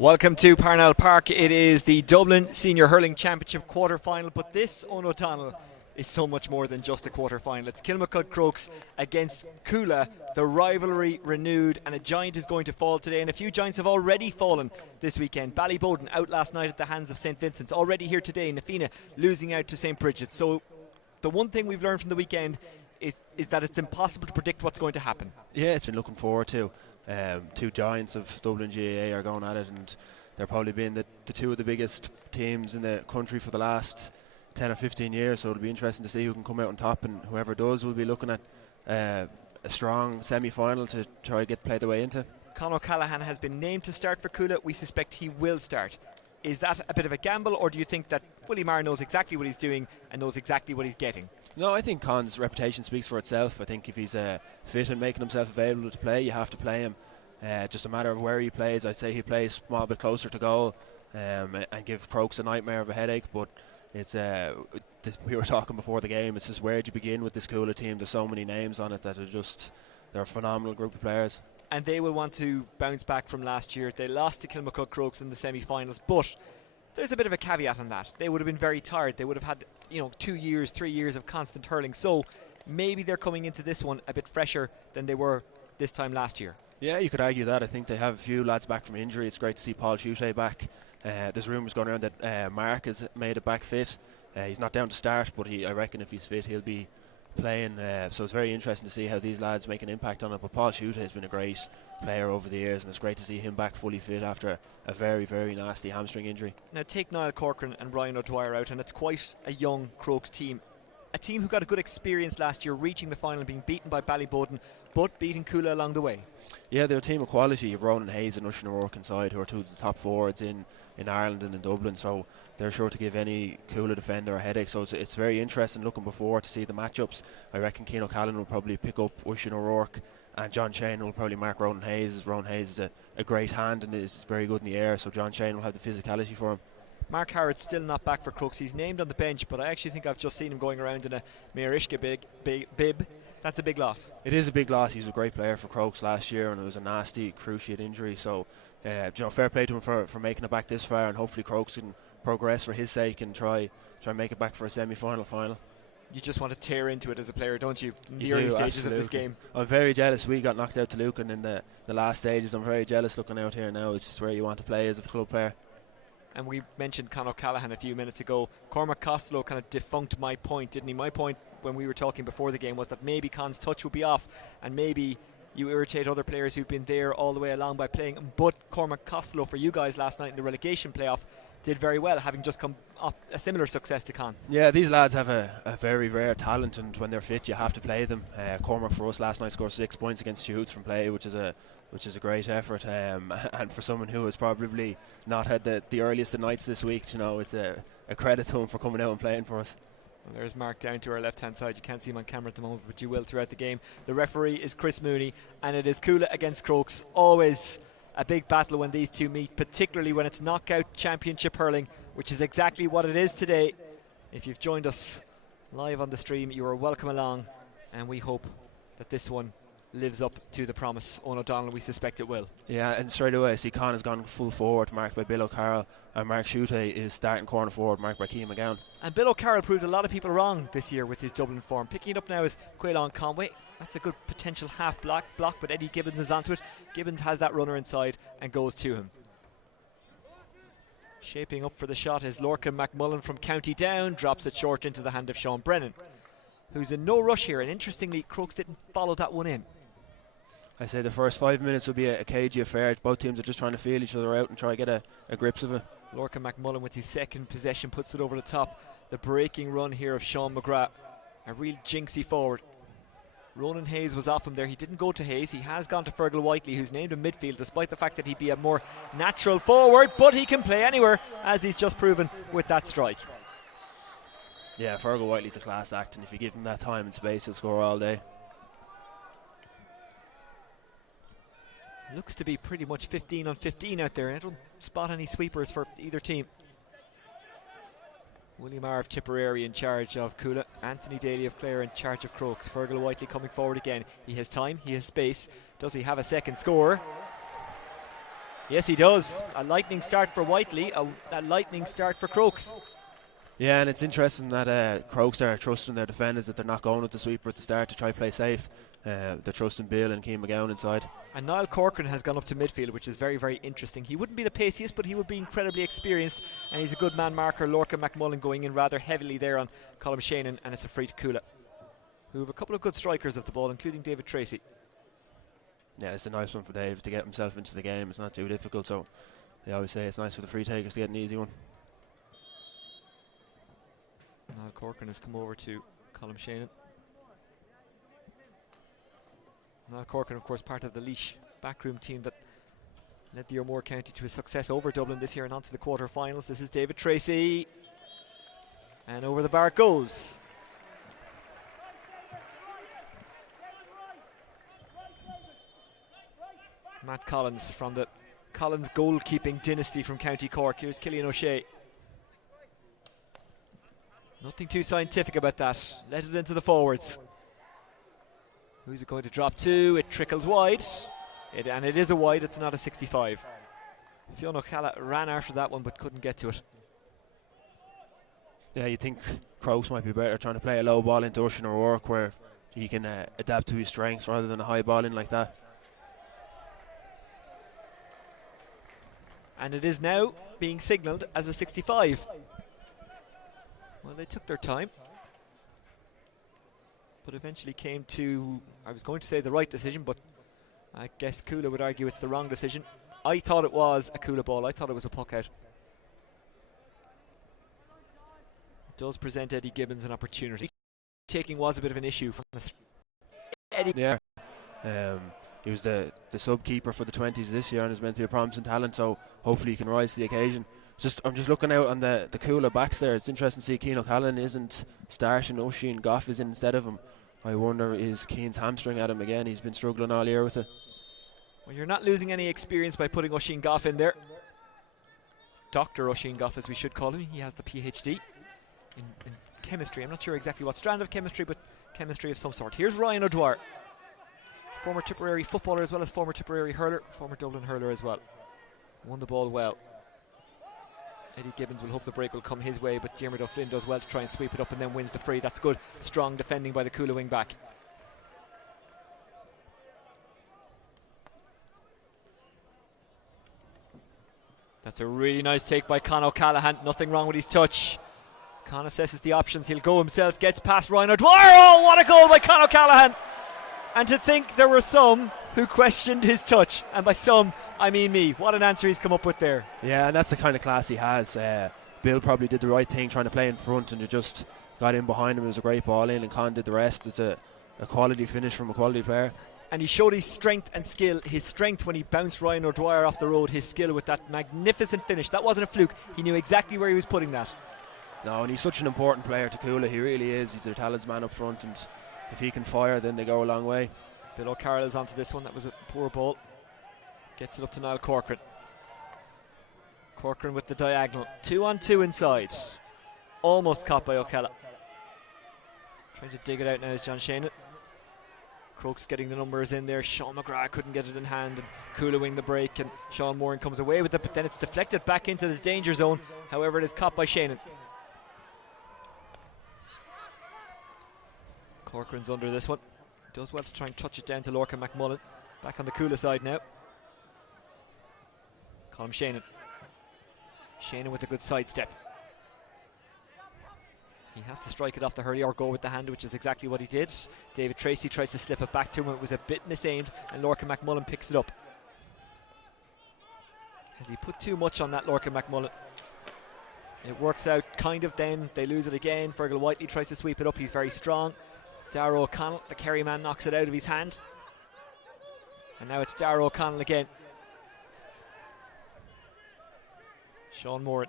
Welcome to Parnell Park. It is the Dublin Senior Hurling Championship quarter-final, but this, Eoin O'Donnell, is so much more than just a quarter-final. It's Kilmacud Crokes against Cuala, the rivalry renewed, and a giant is going to fall today, and a few giants have already fallen this weekend. Ballyboden out last night at the hands of St. Vincent's, already here today. Nafina losing out to St. Bridget's. So the one thing we've learned from the weekend is that it's impossible to predict what's going to happen. Yeah, it's been looking forward to. Two giants of Dublin GAA are going at it, and they're probably been the two of the biggest teams in the country for the last 10 or 15 years, so it'll be interesting to see who can come out on top, and whoever does will be looking at a strong semi-final to try to play their way into. Conor O'Callaghan has been named to start for Cuala. We suspect he will start. Is that a bit of a gamble, or do you think that Willie Maher knows exactly what he's doing and knows exactly what he's getting? No, I think Con's reputation speaks for itself. I think if he's fit and making himself available to play, you have to play him. Just a matter of where he plays. I'd say he plays a small bit closer to goal and give Crokes a nightmare of a headache. But it's we were talking before the game. It's just where do you begin with this Cuala team? There's so many names on it that they're a phenomenal group of players. And they will want to bounce back from last year. They lost to Kilmacud Crokes in the semi-finals, but there's a bit of a caveat on that. They would have been very tired. They would have had 2 years, 3 years of constant hurling. So maybe they're coming into this one a bit fresher than they were this time last year. Yeah, you could argue that. I think they have a few lads back from injury. It's great to see Paul Schutte back. There's rumours going around that Mark has made it back fit. He's not down to start, but I reckon if he's fit, he'll be playing. So it's very interesting to see how these lads make an impact on it. But Paul Schutte has been a great player over the years, and it's great to see him back fully fit after a very, very nasty hamstring injury. Now take Niall Corcoran and Ryan O'Dwyer out, and it's quite a young Crokes team. A team who got a good experience last year, reaching the final, being beaten by Ballyboden, but beating Cuala along the way. Yeah, they're a team of quality. You've Ronan Hayes and Ushin O'Rourke inside, who are two of the top forwards in Ireland and in Dublin, so they're sure to give any Cuala defender a headache. So it's very interesting looking before to see the matchups. I reckon Cian O'Callaghan will probably pick up Ushin O'Rourke, and John Shane will probably mark Ronan Hayes, as Ronan Hayes is a great hand and is very good in the air, so John Shane will have the physicality for him. Mark Harrod's still not back for Crokes. He's named on the bench, but I actually think I've just seen him going around in a Mirishka bib. That's a big loss. It is a big loss. He was a great player for Crokes last year, and it was a nasty cruciate injury. So, fair play to him for making it back this far, and hopefully Crokes can progress for his sake and try and make it back for a semi-final final. You just want to tear into it as a player, don't you? In the early stages of this game. I'm very jealous. We got knocked out to Lucan in the last stages. I'm very jealous looking out here now. It's just where you want to play as a club player. And we mentioned Conor O'Callaghan a few minutes ago. Cormac Costello kind of defunct my point, didn't he? My point when we were talking before the game was that maybe Con's touch would be off, and maybe you irritate other players who've been there all the way along by playing. But Cormac Costello, for you guys last night in the relegation playoff, did very well, having just come off a similar success to Con. Yeah, these lads have a very rare talent, and when they're fit you have to play them. Cormac for us last night scored 6 points against Shoots from play, which is a great effort, and for someone who has probably not had the earliest of nights this week, it's a credit to him for coming out and playing for us. Well, there's Mark down to our left hand side. You can't see him on camera at the moment, but you will throughout the game. The referee is Chris Mooney, and it is Cuala against Crokes. Always a big battle when these two meet, particularly when it's knockout championship hurling, which is exactly what it is today. If you've joined us live on the stream, you are welcome along, and we hope that this one lives up to the promise. Eoin O'Donnell, we suspect it will. Yeah, and straight away I see Con has gone full forward, marked by Bill O'Carroll, and Mark Schutte is starting corner forward, marked by Cian McGowan. And Bill O'Carroll proved a lot of people wrong this year with his Dublin form. Picking it up now is Quaylon Conway. That's a good potential half block, but Eddie Gibbons is onto it. Gibbons has that runner inside and goes to him. Shaping up for the shot is Lorcan McMullen from County Down, drops it short into the hand of Sean Brennan, who's in no rush here, and interestingly Crokes didn't follow that one in. I say the first 5 minutes will be a cagey affair. Both teams are just trying to feel each other out and try to get a grips of it. Lorcan McMullen with his second possession puts it over the top. The breaking run here of Sean McGrath, a real jinxy forward. Ronan Hayes was off him there. He didn't go to Hayes. He has gone to Fergal Whiteley, who's named in midfield, despite the fact that he'd be a more natural forward, but he can play anywhere, as he's just proven with that strike. Yeah, Fergal Whiteley's a class act, and if you give him that time and space, he'll score all day. Looks to be pretty much 15 on 15 out there. I don't spot any sweepers for either team. William R. of Tipperary in charge of Cuala. Anthony Daly of Clare in charge of Crokes. Fergal Whiteley coming forward again. He has time, he has space. Does he have a second score? Yes, he does. A lightning start for Whiteley, a lightning start for Crokes. Yeah, and it's interesting that Crokes are trusting their defenders that they're not going with the sweeper at the start to try play safe. They're trusting Bill and Keane McGowan inside. And Niall Corcoran has gone up to midfield, which is very, very interesting. He wouldn't be the paciest, but he would be incredibly experienced, and he's a good man marker. Lorcan McMullen going in rather heavily there on Colm Shannon, and it's a free to Cuala, who have a couple of good strikers of the ball, including David Tracy. Yeah, it's a nice one for Dave to get himself into the game. It's not too difficult, so they always say it's nice for the free takers to get an easy one. Niall Corcoran has come over to Colm Shannon. Niall Corcoran, of course, part of the Laois backroom team that led the O'Moore County to a success over Dublin this year and on to the quarter-finals. This is David Tracy, and over the bar it goes. Matt Collins from the Collins goalkeeping dynasty from County Cork. Here's Killian O'Shea. Nothing too scientific about that. Let it into the forwards. Who's it going to drop to? It trickles wide. And it is a wide, it's not a 65. Fionn O'Callaghan ran after that one but couldn't get to it. Yeah, you think Crokes might be better trying to play a low ball into Ushin or O'Rourke where he can adapt to his strengths rather than a high ball in like that. And it is now being signalled as a 65. Well, they took their time, but eventually came to, I was going to say the right decision, but I guess Cuala would argue it's the wrong decision. I thought it was a Cuala ball. I thought it was a puck out. It does present Eddie Gibbons an opportunity. Taking was a bit of an issue from Eddie. Yeah, he was the sub-keeper for the 20s this year and is meant to be a promising talent, so hopefully he can rise to the occasion. I'm just looking out on the Cuala backs there. It's interesting to see Cian O'Callaghan isn't starting. Oisin Goff is in instead of him. I wonder, is Keane's hamstring at him again? He's been struggling all year with it. Well, you're not losing any experience by putting Oisin Goff in there. Dr. Oisin Goff, as we should call him. He has the PhD in chemistry. I'm not sure exactly what strand of chemistry, but chemistry of some sort. Here's Ryan O'Dwyer, former Tipperary footballer as well as former Tipperary hurler, former Dublin hurler as well. Won the ball well. Eddie Gibbons will hope the break will come his way, but Diarmuid O'Flynn does well to try and sweep it up and then wins the free. That's good. Strong defending by the Cuala wing back. That's a really nice take by Con O'Callaghan. Nothing wrong with his touch. Con assesses the options. He'll go himself. Gets past Ryan O'Dwyer. Oh, what a goal by Con O'Callaghan. And to think there were some who questioned his touch. And by some, I mean me. What an answer he's come up with there. Yeah, and that's the kind of class he has. Bill probably did the right thing trying to play in front and just got in behind him. It was a great ball in and Con did the rest. It's a quality finish from a quality player. And he showed his strength and skill. His strength when he bounced Ryan O'Dwyer off the road. His skill with that magnificent finish. That wasn't a fluke. He knew exactly where he was putting that. No, and he's such an important player to Cuala. He really is. He's their talisman up front, and if he can fire, then they go a long way. Bill O'Carroll is onto this one. That was a poor ball. Gets it up to Niall Corcoran. Corcoran with the diagonal. 2-on-2 inside. Almost caught by O'Callaghan. Trying to dig it out now is John Shannon. Crokes getting the numbers in there. Sean McGrath couldn't get it in hand, and Cuala wing the break, and Sean Moran comes away with it, but then it's deflected back into the danger zone. However, it is caught by Shannon. Corcoran's under this one. Does well to try and touch it down to Lorcan McMullen. Back on the Cuala side now. Colm Shannon. Shannon with a good sidestep. He has to strike it off the hurley or go with the hand, which is exactly what he did. David Tracy tries to slip it back to him. It was a bit misaimed, and Lorcan McMullen picks it up. Has he put too much on that, Lorcan McMullen? It works out kind of then. They lose it again. Fergal Whiteley tries to sweep it up. He's very strong. Darragh O'Connell, the Kerry man, knocks it out of his hand. And now it's Darragh O'Connell again. Sean Moran.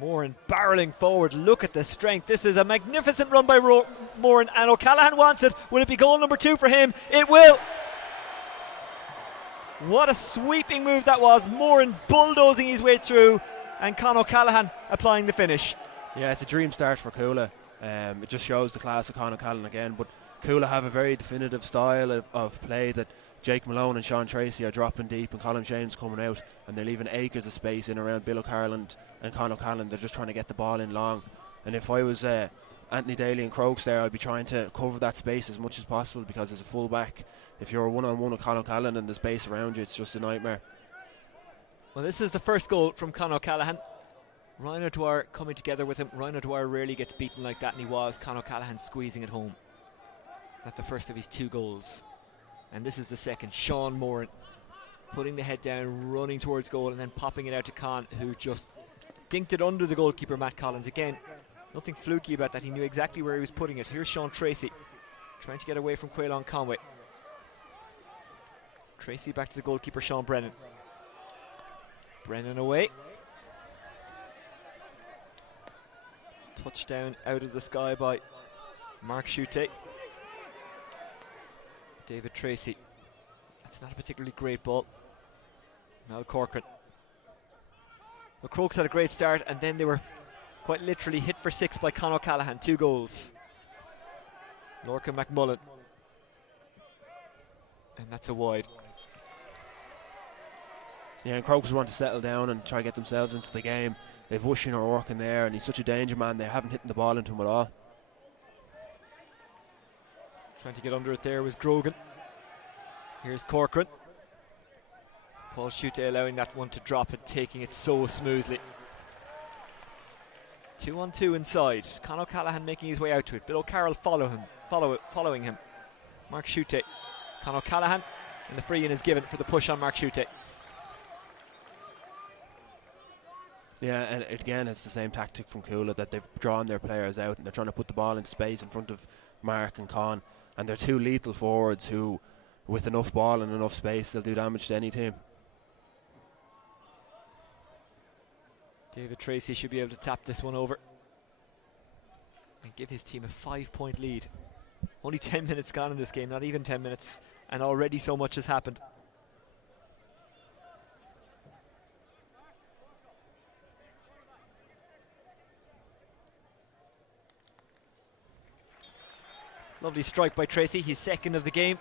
Moran barreling forward. Look at the strength. This is a magnificent run by Moran, and O'Callaghan wants it. Will it be goal number 2 for him? It will. What a sweeping move that was. Moran bulldozing his way through, and Con O'Callaghan applying the finish. Yeah, it's a dream start for Cuala. It just shows the class of Con O'Callaghan again, but Cuala have a very definitive style of play that Jake Malone and Sean Tracy are dropping deep, and Colin Shane's coming out, and they're leaving acres of space in around Bill O'Carroll and Con O'Callaghan. They're just trying to get the ball in long. And if I was Anthony Daly and Crokes there, I'd be trying to cover that space as much as possible, because as a full back, if you're one-on-one with Con O'Callaghan and the space around you, it's just a nightmare. Well, this is the first goal from Con O'Callaghan. Ryan O'Dwyer coming together with him. Ryan O'Dwyer rarely gets beaten like that, and he was. Con O'Callaghan squeezing it home. That's the first of his 2 goals. And this is the second. Sean Moran putting the head down, running towards goal, and then popping it out to Con, who just dinked it under the goalkeeper, Matt Collins. Again, nothing fluky about that. He knew exactly where he was putting it. Here's Sean Tracy trying to get away from Quaylon Conway. Tracy back to the goalkeeper, Sean Brennan. Brennan away. Touchdown out of the sky by Mark Schutte. David Tracy. That's not a particularly great ball. Mel Corcoran. The Crokes had a great start, and then they were quite literally hit for 6 by Con O'Callaghan. 2 goals. Lorcan McMullen. And that's a wide. Yeah, and Crokes want to settle down and try to get themselves into the game. They've Wushin or working there, and he's such a danger man. They haven't hit the ball into him at all. Trying to get under it there was Grogan. Here's Corcoran. Paul Schutte allowing that one to drop and taking it so smoothly. 2-on-2 inside. Con O'Callaghan making his way out to it. Bill O'Carroll following him. Mark Schutte. Con O'Callaghan, and the free-in is given for the push on Mark Schutte. Yeah, and again, it's the same tactic from Cuala, that they've drawn their players out and they're trying to put the ball into space in front of Mark and Con. And they're 2 lethal forwards who, with enough ball and enough space, they'll do damage to any team. David Tracy should be able to tap this one over and give his team a 5-point lead. Only 10 minutes gone in this game, not even 10 minutes, and already so much has happened. Lovely strike by Tracy. He's second of the game.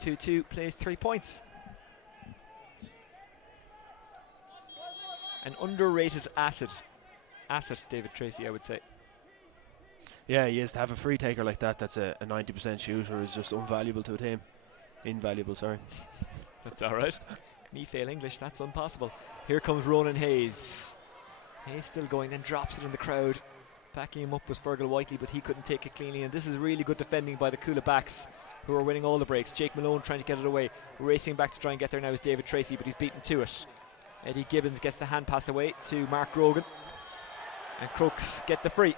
2-2, plays 3 points. An underrated asset, David Tracy, I would say. Yeah, he is. To have a free taker like that, that's a 90% shooter, is just invaluable to a team. Invaluable, sorry. That's all right. Me fail English, that's impossible. Here comes Ronan Hayes. Hayes still going, then drops it in the crowd. Backing him up was Fergal Whiteley, but he couldn't take it cleanly. And this is really good defending by the Cuala backs, who are winning all the breaks. Jake Malone trying to get it away. Racing back to try and get there now is David Tracy, but he's beaten to it. Eddie Gibbons gets the hand pass away to Mark Grogan. And Crokes get the free.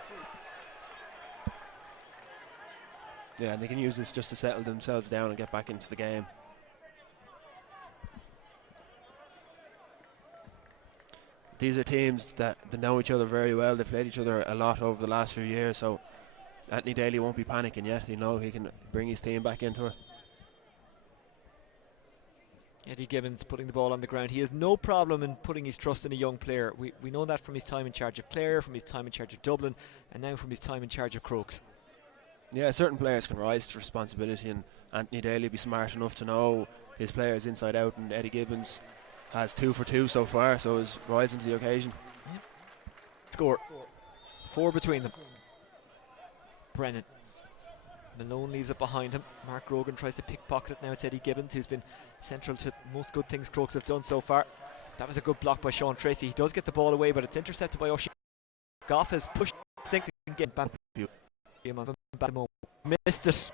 Yeah, and they can use this just to settle themselves down and get back into the game. These are teams that know each other very well. They've played each other a lot over the last few years, so Anthony Daly won't be panicking yet. You know, he can bring his team back into it. Eddie Gibbons putting the ball on the ground. He has no problem in putting his trust in a young player. We know that from his time in charge of Clare, from his time in charge of Dublin, and now from his time in charge of Crokes. Yeah, certain players can rise to responsibility, and Anthony Daly will be smart enough to know his players inside out, and Eddie Gibbons has 2 for 2 so far, so is rising to the occasion. Yep. Score 4 between them. Brennan. Malone leaves it behind him. Mark Grogan tries to pickpocket it. Now it's Eddie Gibbons, who's been central to most good things Crokes have done so far. That was a good block by Sean Tracy. He does get the ball away, but it's intercepted by Oshie. Goff has pushed distinctly. Missed it.